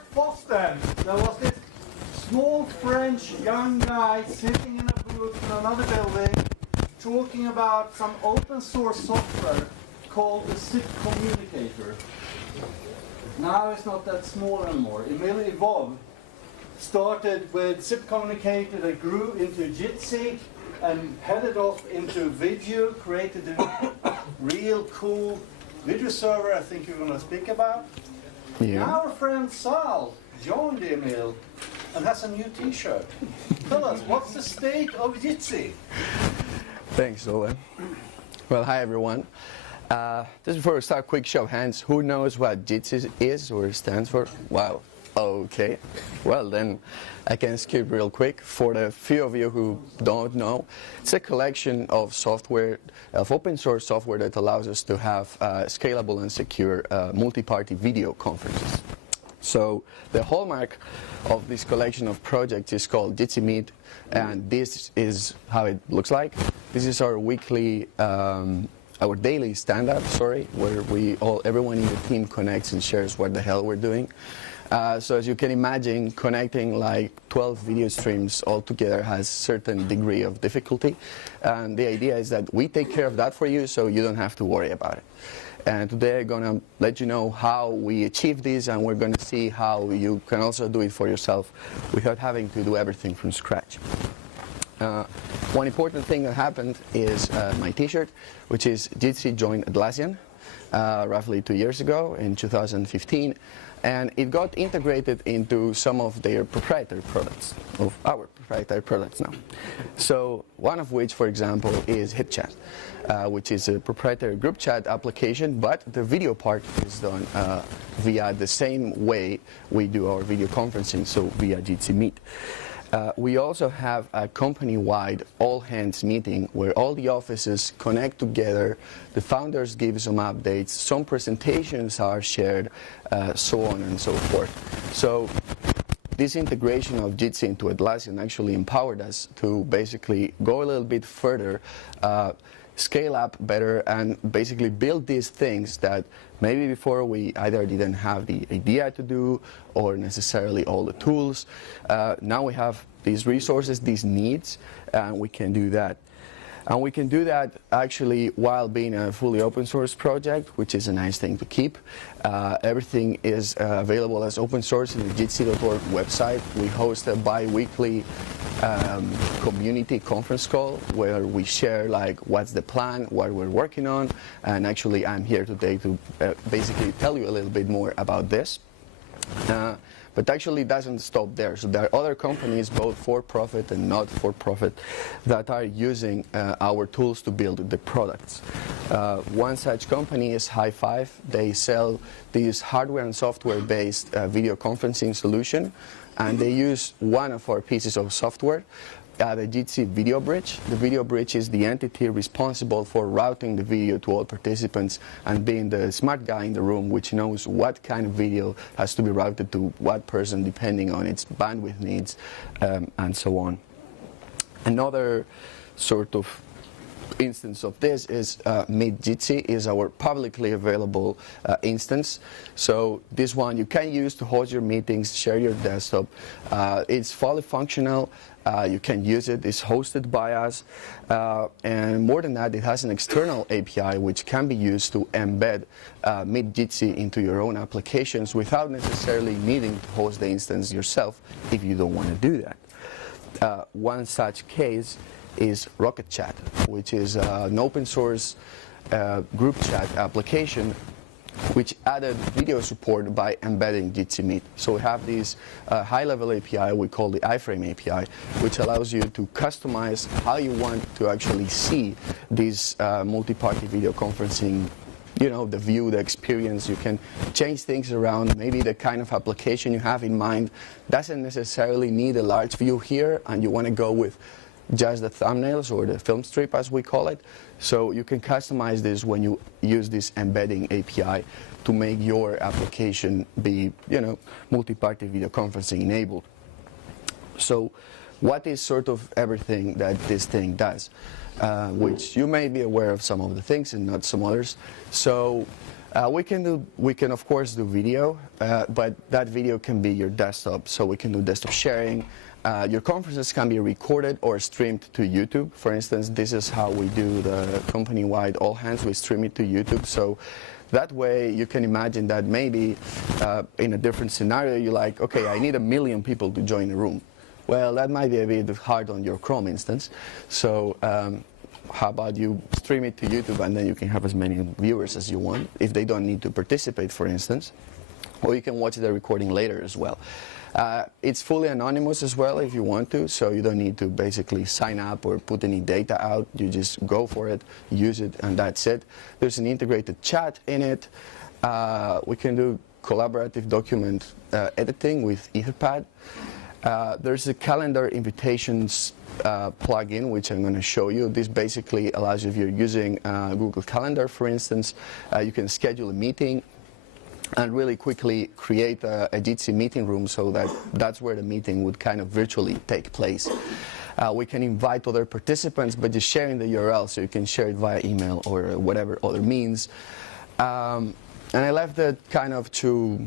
FOSDEM, there was this small French young guy sitting in a booth in another building talking about some open source software called the SIP communicator. Now it's not that small anymore. Emil evolved. Started with SIP communicator that grew into Jitsi and headed off into video, created a real cool video server I think you're going to speak about. Yeah. Now our friend Sal joined Emil and has a new t-shirt. Tell us, what's the state of Jitsi? Thanks, Ole. Well, hi everyone. Just before we start, quick show of hands. Who knows what Jitsi is or stands for? Wow. Okay. Well, then I can skip real quick. For the few of you who don't know, it's a collection of software, of open source software that allows us to have scalable and secure multi-party video conferences. So the hallmark of this collection of projects is called Jitsi Meet, and this is how it looks like. This is our weekly, our daily stand-up, where everyone in the team connects and shares what the hell we're doing. So as you can imagine, connecting like 12 video streams all together has certain degree of difficulty. And the idea is that we take care of that for you so you don't have to worry about it. And today I'm going to let you know how we achieve this, and we're going to see how you can also do it for yourself without having to do everything from scratch. One important thing that happened is my t-shirt, which is Jitsi joined Atlassian roughly 2 years ago in 2015, and it got integrated into some of their proprietary products, of our proprietary products now. So one of which, for example, is HitChat, which is a proprietary group chat application, but the video part is done via the same way we do our video conferencing, so via Jitsi Meet. We also have a company-wide all-hands meeting where all the offices connect together, the founders give some updates, some presentations are shared, so on and so forth. So this integration of Jitsi into Atlassian actually empowered us to basically go a little bit further, scale up better, and basically build these things that maybe before we either didn't have the idea to do or necessarily all the tools. Now we have these resources, these needs, and we can do that. And we can do that actually while being a fully open source project, which is a nice thing to keep. Everything is available as open source in the jitsi.org website. We host a bi-weekly community conference call where we share like what's the plan, what we're working on, and actually I'm here today to basically tell you a little bit more about this. But actually it doesn't stop there. So there are other companies, both for-profit and not-for-profit, that are using our tools to build the products. One such company is High5. They sell this hardware and software-based video conferencing solution, and they use one of our pieces of software, the Jitsi Video Bridge. The Video Bridge is the entity responsible for routing the video to all participants and being the smart guy in the room which knows what kind of video has to be routed to what person depending on its bandwidth needs, and so on. Another sort of instance of this is Meet Jitsi is our publicly available instance. So this one you can use to host your meetings, share your desktop. It's fully functional. You can use it. It's hosted by us. And more than that, it has an external API which can be used to embed Meet Jitsi into your own applications without necessarily needing to host the instance yourself if you don't want to do that. One such case is Rocket Chat, which is an open source group chat application which added video support by embedding Jitsi Meet. So we have this high-level API we call the iframe API, which allows you to customize how you want to actually see this multi-party video conferencing, you know, the view, the experience. You can change things around. Maybe the kind of application you have in mind doesn't necessarily need a large view here, and you want to go with just the thumbnails or the film strip as we call it. So you can customize this when you use this embedding API to make your application be, you know, multi-party video conferencing enabled. So what is sort of everything that this thing does, which you may be aware of some of the things and not some others. So We can of course do video, but that video can be your desktop, so we can do desktop sharing. Your conferences can be recorded or streamed to YouTube. For instance, this is how we do the company-wide all hands. We stream it to YouTube, so that way you can imagine that maybe in a different scenario you're like, okay, I need 1 million people to join a room. Well, that might be a bit hard on your Chrome instance, so how about you stream it to YouTube and then you can have as many viewers as you want if they don't need to participate, for instance, or you can watch the recording later as well. It's fully anonymous as well if you want to, so you don't need to basically sign up or put any data out. You just go for it, use it, and that's it. There's an integrated chat in it. We can do collaborative document editing with Etherpad. There's a calendar invitations plugin, which I'm going to show you. This basically allows you, if you're using Google Calendar, for instance, you can schedule a meeting and really quickly create a Jitsi meeting room so that that's where the meeting would kind of virtually take place. We can invite other participants by just sharing the URL, so you can share it via email or whatever other means. And I left the kind of two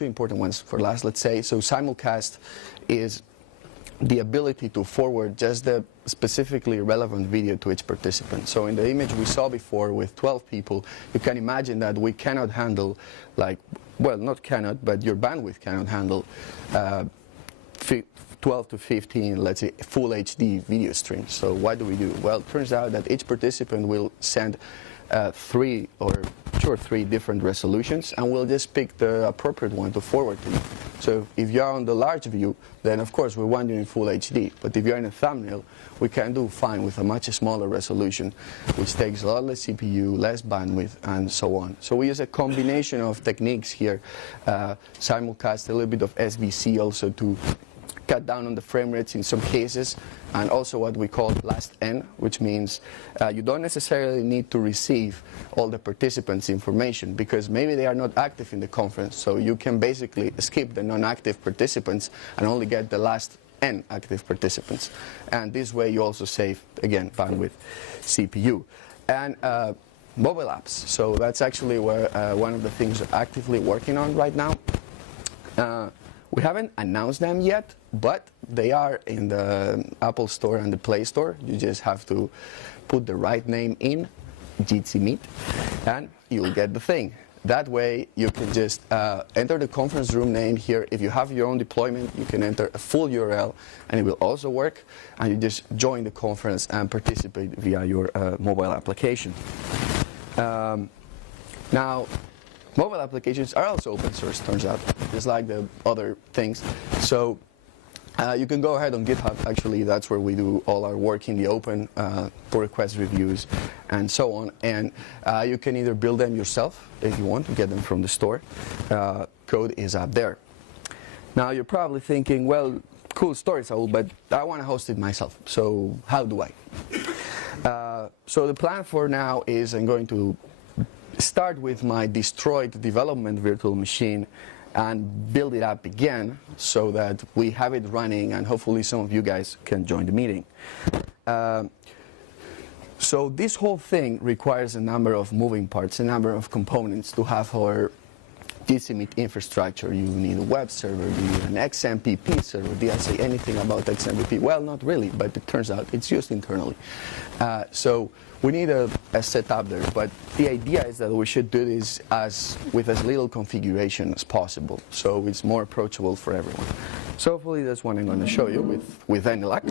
important ones for last, let's say. So simulcast is the ability to forward just the specifically relevant video to each participant. So in the image we saw before with 12 people, you can imagine that we cannot handle, like, well, not cannot, but your bandwidth cannot handle 12 to 15, let's say, full HD video streams. So what do we do? Well, it turns out that each participant will send 3 different resolutions, and we'll just pick the appropriate one to forward to you. So if you're on the large view, then of course we want you in full HD, but if you're in a thumbnail, we can do fine with a much smaller resolution, which takes a lot less CPU, less bandwidth, and so on. So we use a combination of techniques here, simulcast, a little bit of SVC also to cut down on the frame rates in some cases, and also what we call last N, which means you don't necessarily need to receive all the participants' information because maybe they are not active in the conference, so you can basically skip the non-active participants and only get the last N active participants. And this way you also save, again, bandwidth, CPU. And mobile apps, so that's actually where one of the things we're actively working on right now. We haven't announced them yet, but they are in the Apple Store and the Play Store. You just have to put the right name in, Jitsi Meet, and you'll get the thing. That way, you can just enter the conference room name here. If you have your own deployment, you can enter a full URL, and it will also work. And you just join the conference and participate via your mobile application. Now, mobile applications are also open source, turns out, just like the other things. So you can go ahead on GitHub. Actually, that's where we do all our work in the open, pull request reviews, and so on. And you can either build them yourself if you want to get them from the store. Code is up there. Now, you're probably thinking, well, cool story, Saul, but I want to host it myself. So how do I? So the plan for now is I'm going to start with my destroyed development virtual machine and build it up again so that we have it running and hopefully some of you guys can join the meeting. So this whole thing requires a number of moving parts, a number of components to have our Jitsi Meet infrastructure. You need a web server, you need an XMPP server. Did I say anything about XMPP? Well, not really, but it turns out it's used internally. So we need a setup there, but the idea is that we should do this with as little configuration as possible, so it's more approachable for everyone. So hopefully that's what I'm going to show you with any luck.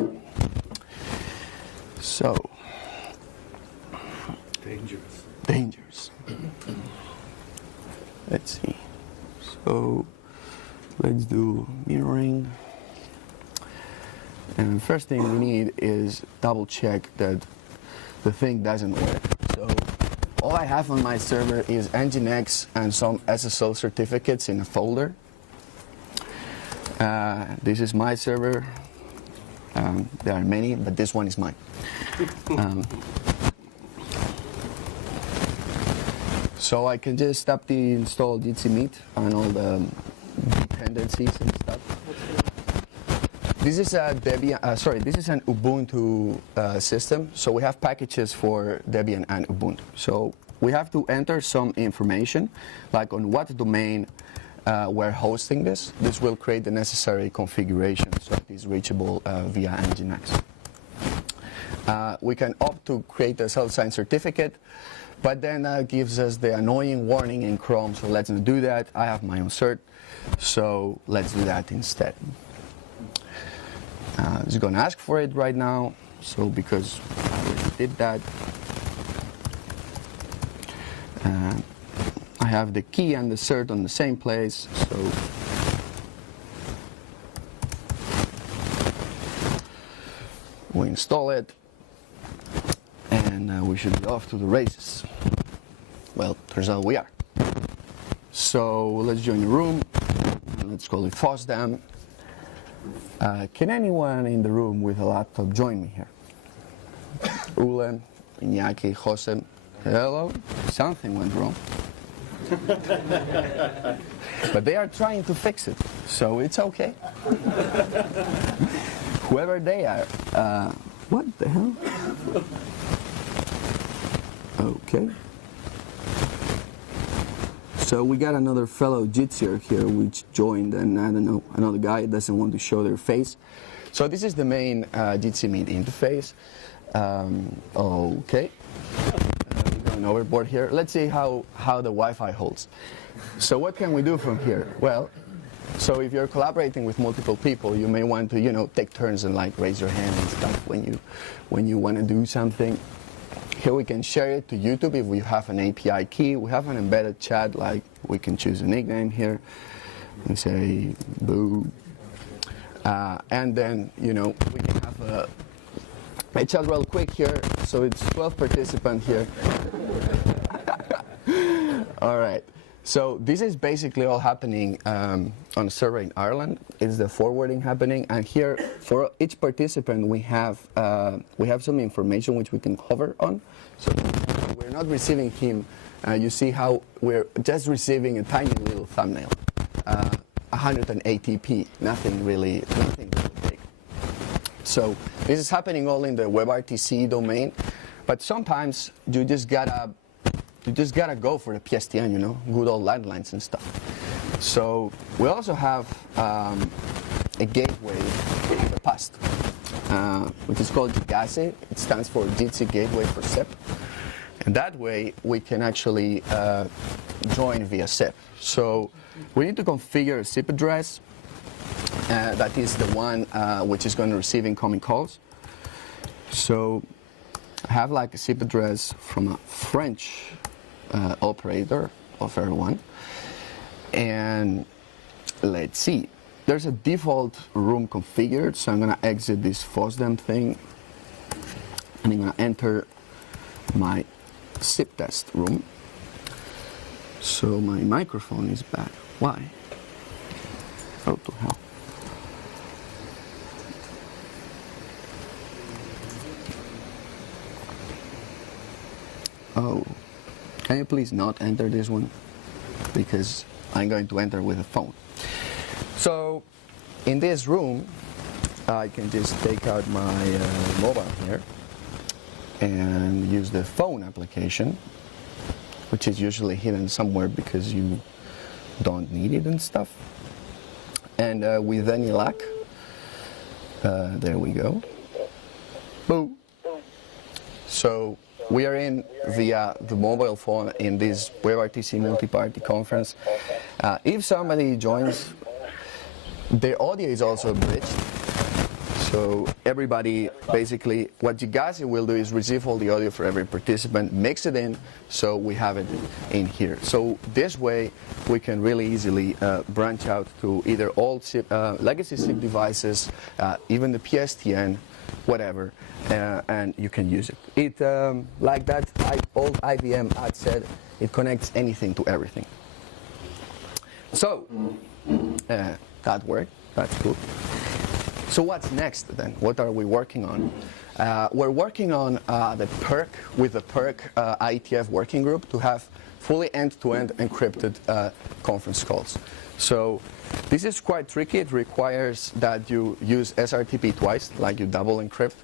So, dangerous. Let's see. So let's do mirroring. And the first thing we need is double check that the thing doesn't work. So all I have on my server is Nginx and some SSL certificates in a folder. This is my server. There are many, but this one is mine. So I can just install Jitsi Meet and all the dependencies and stuff. This is a Debian. This is an Ubuntu system. So we have packages for Debian and Ubuntu. So we have to enter some information, like on what domain we're hosting this. This will create the necessary configuration so it is reachable via Nginx. We can opt to create a self-signed certificate, but then that gives us the annoying warning in Chrome, so let's not do that. I have my own cert, so let's do that instead. It's going to ask for it right now, so because I already did that, I have the key and the cert on the same place, so we install it, and we should be off to the races. Well, turns out we are. So let's join the room, and let's call it FOSDEM. Can anyone in the room with a laptop join me here? Ule, Iñaki, Jose, hello? Something went wrong. But they are trying to fix it, so it's okay. Whoever they are. What the hell? Okay. So we got another fellow Jitsi here which joined, and I don't know, another guy doesn't want to show their face. So this is the main Jitsi Meet interface. Okay. We're going overboard here. Let's see how the Wi-Fi holds. So what can we do from here? Well, so if you're collaborating with multiple people, you may want to, you know, take turns and like raise your hand and stuff when you want to do something. Here we can share it to YouTube if we have an API key. We have an embedded chat, like we can choose a nickname here and say boo. And then, you know, we can have a chat real quick here. So it's 12 participants here. All right. So this is basically all happening on a server in Ireland. It's the forwarding happening, and here for each participant we have some information which we can hover on. So we're not receiving him. You see how we're just receiving a tiny little thumbnail, 180p, nothing really big. So this is happening all in the WebRTC domain, but sometimes you just gotta go for the PSTN, you know, good old landlines and stuff. So we also have a gateway in the past, which is called Jitsi. It stands for Jitsi Gateway for SIP. And that way we can actually join via SIP. So we need to configure a SIP address. That is the one which is going to receive incoming calls. So I have like a SIP address from a French operator of everyone, and let's see, there's a default room configured, so I'm going to exit this FOSDEM thing and I'm going to enter my SIP test room. So my microphone is back. Why? Oh, to hell. Oh, can you please not enter this one? Because I'm going to enter with a phone. So, in this room, I can just take out my mobile here and use the phone application, which is usually hidden somewhere because you don't need it and stuff. And with any luck, there we go. Boom. So we are in via the mobile phone in this WebRTC multi-party conference. If somebody joins, the audio is also bridged. So everybody, basically, what Jitsi will do is receive all the audio for every participant, mix it in, so we have it in here. So this way, we can really easily branch out to either old SIP, legacy SIP devices, even the PSTN, whatever, and you can use it. It like that old IBM ad said, it connects anything to everything. So that worked. That's cool. So what's next then? What are we working on? We're working on the PERC with the PERC IETF working group to have fully end-to-end encrypted conference calls. So this is quite tricky. It requires that you use SRTP twice, like you double encrypt.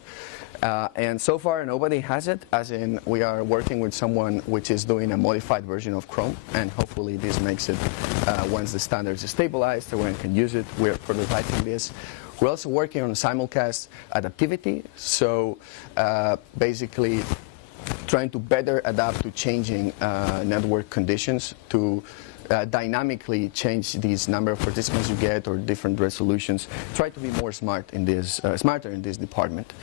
And so far nobody has it, as in we are working with someone which is doing a modified version of Chrome, and hopefully this makes it, once the standards are stabilized, everyone can use it. We're prototyping this. We're also working on simulcast adaptivity, so basically trying to better adapt to changing network conditions, to dynamically change these number of participants you get or different resolutions. Try to be more smarter in this department.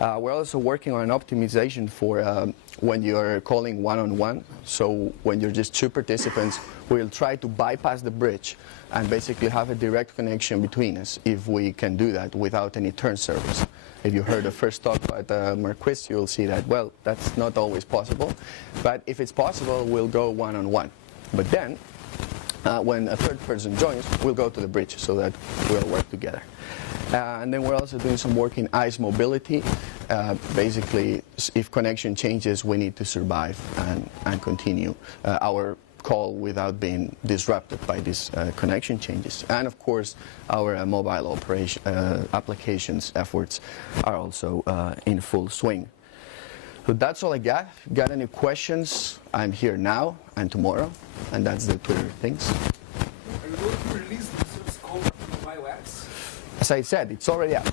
We're also working on an optimization for when you're calling one-on-one. So when you're just two participants, we'll try to bypass the bridge and basically have a direct connection between us, if we can do that without any turn service. If you heard the first talk about Marquis, you'll see that, well, that's not always possible. But if it's possible, we'll go one-on-one. But then, when a third person joins, we'll go to the bridge so that we'll work together. And then we're also doing some work in ICE mobility. Basically, if connection changes, we need to survive and continue our call without being disrupted by these connection changes. And of course, our mobile applications efforts are also in full swing. So that's all I got. Got any questions? I'm here now and tomorrow, and that's the Twitter things. Are you going to release the source code from iOS? As I said, it's already out.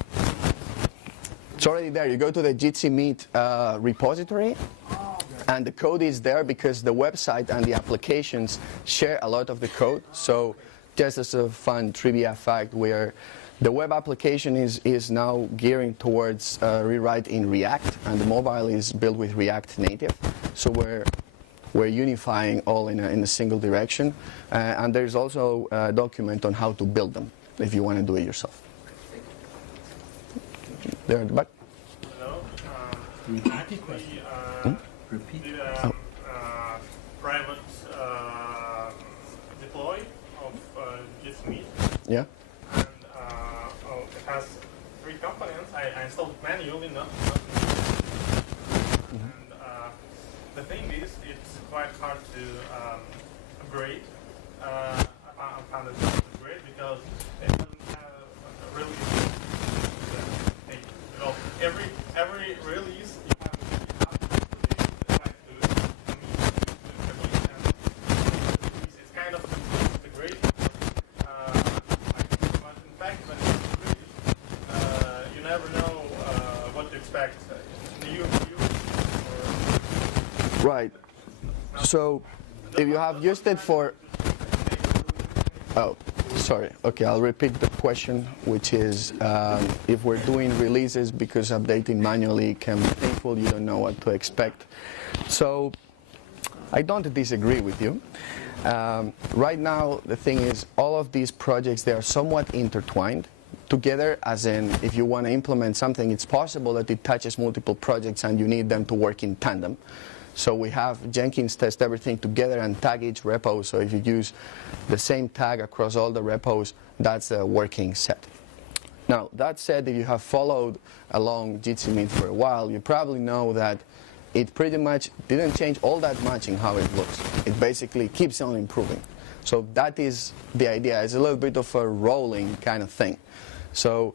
It's already there. You go to the Jitsi Meet repository, and the code is there because the website and the applications share a lot of the code. So just as a fun trivia fact, the web application is now gearing towards rewrite in React, and the mobile is built with React Native. So we're unifying all in a single direction. And there's also a document on how to build them, if you want to do it yourself. There at the back. Hello. Repeat. Did private deploy of Jitsi. Yeah. And it has 3 components. I installed manually, not And the thing is, it's quite hard to upgrade. I found it hard to upgrade because it doesn't have a really thing. You know, every release you have to try to meet it's kind of integration. But in fact, when it's integrated, you never know what to expect. Right. So if you have used it for... Oh, sorry. Okay, I'll repeat the question, which is if we're doing releases because updating manually can be painful, you don't know what to expect. So I don't disagree with you. Right now, the thing is, all of these projects, they are somewhat intertwined together, as in, if you want to implement something, it's possible that it touches multiple projects and you need them to work in tandem. So we have Jenkins test everything together and tag each repo, so if you use the same tag across all the repos, that's a working set. Now, that said, if you have followed along Jitsi Meet for a while, you probably know that it pretty much didn't change all that much in how it looks. It basically keeps on improving. So that is the idea. It's a little bit of a rolling kind of thing. So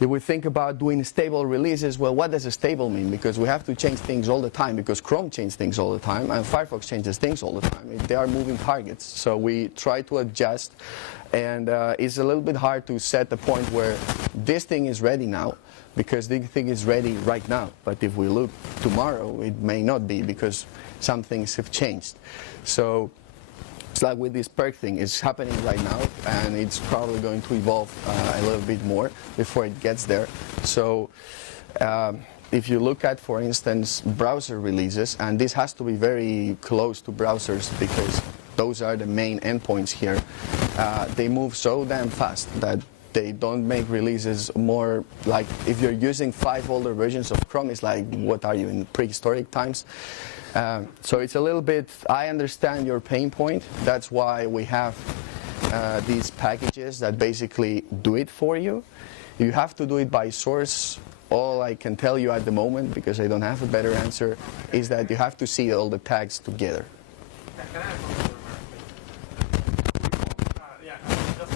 if we think about doing stable releases, well, what does a stable mean? Because we have to change things all the time, because Chrome changes things all the time, and Firefox changes things all the time. They are moving targets. So we try to adjust, and it's a little bit hard to set the point where this thing is ready now, because this thing is ready right now. But if we look tomorrow, it may not be, because some things have changed. So it's like with this perk thing, it's happening right now, and it's probably going to evolve a little bit more before it gets there. So if you look at, for instance, browser releases, and this has to be very close to browsers because those are the main endpoints here, they move so damn fast that they don't make releases more like, if you're using 5 older versions of Chrome, it's like, what are you, in prehistoric times? So it's a little bit, I understand your pain point. That's why we have these packages that basically do it for you. You have to do it by source. All I can tell you at the moment, because I don't have a better answer, is that you have to see all the tags together. Can I have one more remark? Yeah, just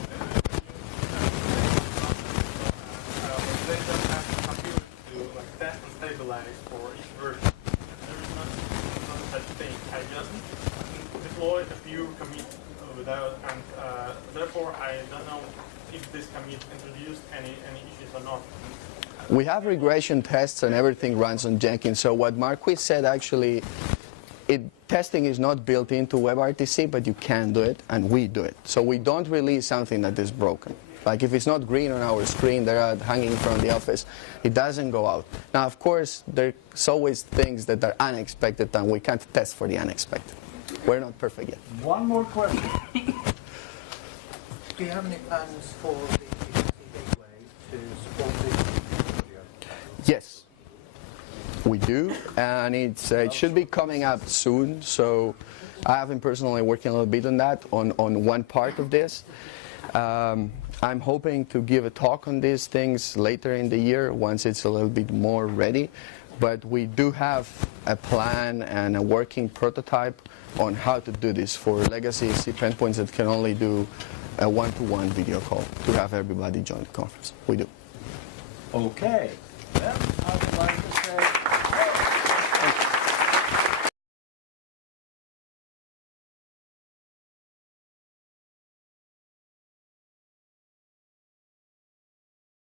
they just have a computer to like test and this can be introduced, any issues or not? We have regression tests and everything runs on Jenkins. So what Marquis said actually, testing is not built into WebRTC, but you can do it, and we do it. So we don't release something that is broken. Like if it's not green on our screen, they're out hanging from the office, it doesn't go out. Now, of course, there's always things that are unexpected, and we can't test for the unexpected. We're not perfect yet. One more question. Do you have any plans for the gateway to support the audio? Yes, we do, and it should be coming up soon. So I have been personally working a little bit on that, on one part of this. I'm hoping to give a talk on these things later in the year once it's a little bit more ready. But we do have a plan and a working prototype on how to do this for legacy SIP endpoints that can only do a one-to-one video call to have everybody join the conference. We do. Okay. Then I would like